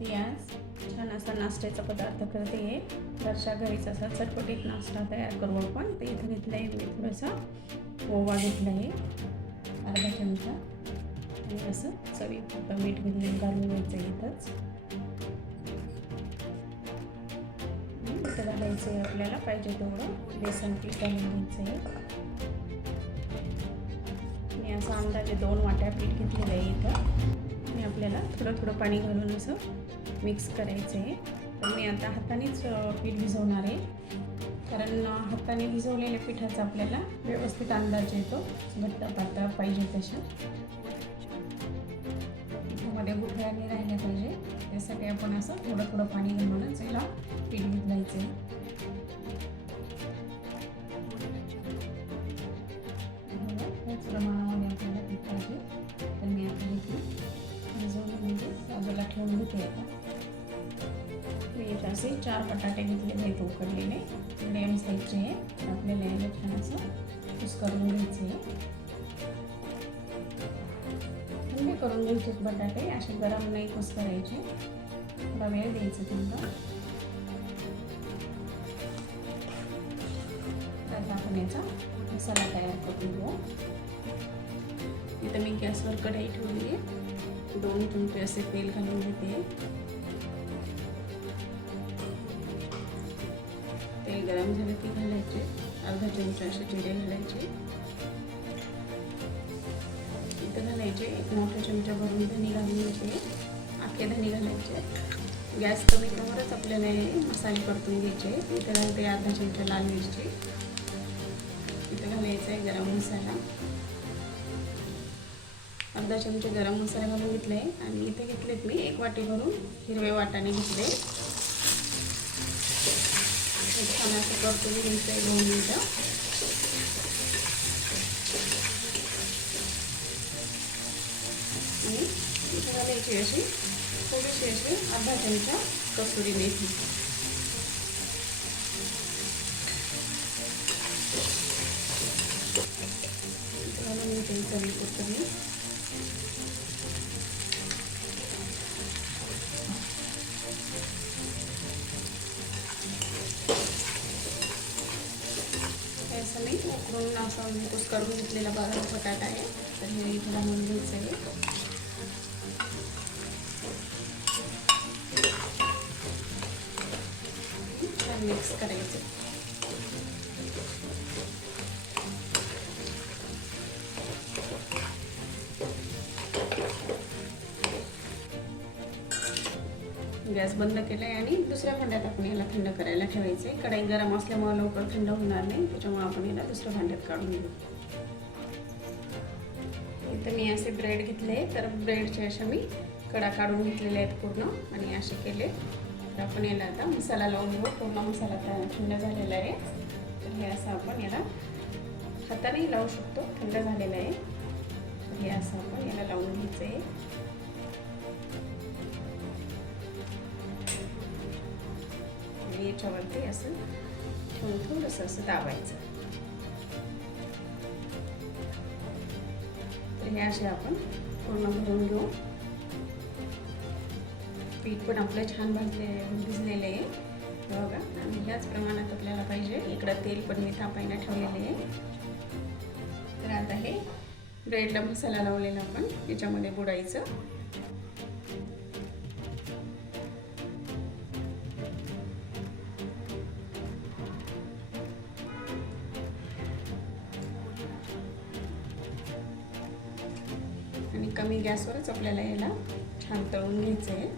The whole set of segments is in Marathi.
ती आज छान असा नाश्त्याचा पदार्थ करते आहे. घरच्या घरीच असा चटपटीत नाश्ता तयार करू आपण. ते इथं घेतलं आहे मी थोडासा ओवा घेतला आहे, अर्धा चमचा, आणि असं चवीपुरतं मीठ घालून घ्यायचं आहे. इथंच इथं घालायचं आहे आपल्याला पाहिजे तेवढं बेसन पीठ घालून घ्यायचं आहे. मी असं अंदाजे 2 वाट्या पीठ घेतलेलं आहे. इथं आणि आपल्याला थोडं पाणी घालून असं मिक्स करायचं आहे. तर मी आता हातानेच पीठ भिजवणार आहे, कारण हाताने भिजवलेल्या पिठाचा आपल्याला व्यवस्थित अंदाज येतो, घट्ट पातळ पाहिजे तशा. त्यामध्ये गुठळ्या नाही राहिल्या पाहिजे, त्यासाठी आपण असं थोडं पाणी घालूनच याला पीठ भिजवायचं आहे. त्याच प्रमाणामध्ये आपल्याला पीठ पाहिजे. तर मी आता हे पीठ भिजवलं म्हणजे बाजूला ठेवून घेते. आता मी असे 4 बटाटे घेतलेले आहेत उकडलेले, मिडियम साईजचे आहे. आपल्याला याला छान असं कुस्करून घ्यायचे आहे. थंड करून घ्यायचे बटाटे, असे गरम नाही कुस्करायचे. थोडा वेळ द्यायचं त्यांना. आता आपण याचा मसाला तयार करून घेऊ. इथं मी गॅसवर कढई ठेवली आहे. 2 चमचे असे तेल घालून घेते. तेल गरम झाले की घालायचे अर्धा चमचा असे जिरे घालायचे. इथं घालायचे 1 मोठा चमचा भरून धने घालून घ्यायचे, अख्खे धने घालायचे. गॅस कमी करूनच आपल्याला मसाले परतून घ्यायचे. इथं घालते अर्धा चमचा लाल मिरची. इथं घालायचं आहे गरम मसाला, अर्धा चमचा गरम मसाला घालून घेतला आहे. आणि इथे घेतलेत मी 1 वाटी भरून हिरवे वाटाणे घेतले. छान असं परतून घ्यायचं आहे 2 मिनिटं. आणि इथे घालायची अशी थोडीशी अशी अर्धा चमचा कसुरी मेथी. इथे घालून घ्यायची चवीपुरतं मी. असं नाही उकळून असं कुस्करून घेतलेला बटाटा आहे, तर हे इथं घालून घ्यायचं आहे. छान मिक्स करायचं. गॅस बंद केला आहे आणि दुसऱ्या भांड्यात आपण याला थंड करायला ठेवायचं आहे. कढई गरम असल्यामुळे लवकर थंड होणार नाही, त्याच्यामुळे आपण याला दुसऱ्या भांड्यात काढून घेऊ. इथं मी असे ब्रेड घेतले, तर ब्रेडचे अशा मी कडा काढून घेतलेले आहेत पूर्ण आणि असे केले. तर आपण याला आता मसाला लावून घेऊ. पूर्ण मसाला थंड झालेला आहे, तर हे असं आपण याला हातानेही लावू शकतो, थंड झालेला आहे. तर हे असं आपण याला लावून घ्यायचं आहे. याच्यावरती असं ठेवून थोडंसं असं दाबायचं. तर हे असे आपण पूर्ण भरून घेऊ. पीठ पण आपलं छान भिजलेलं आहे बघा, आणि ह्याच प्रमाणात आपल्याला पाहिजे. इकडं तेल पण मी तापायला ठेवलेले आहे. तर आता हे ब्रेडला मसाला लावलेला आपण याच्यामध्ये बुडायचं. आणि कमी गॅसवरच आपल्याला याला छान तळून घ्यायचं आहे.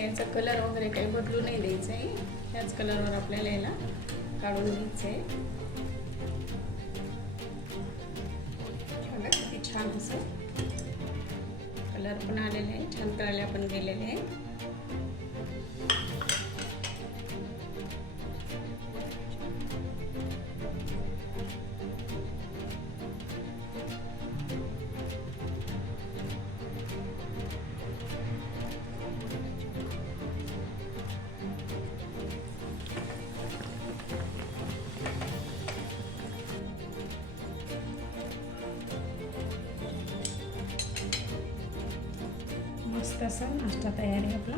याचा कलर वगैरे काही बदलू नाही द्यायचं आहे. ह्याच कलरवर आपल्याला याला काढून घ्यायचं आहे. बघा किती छान असं कलर पण आलेले आहे, छान तळल्या पण गेलेले आहे. मस्त असा नाश्ता तयार आहे आपला.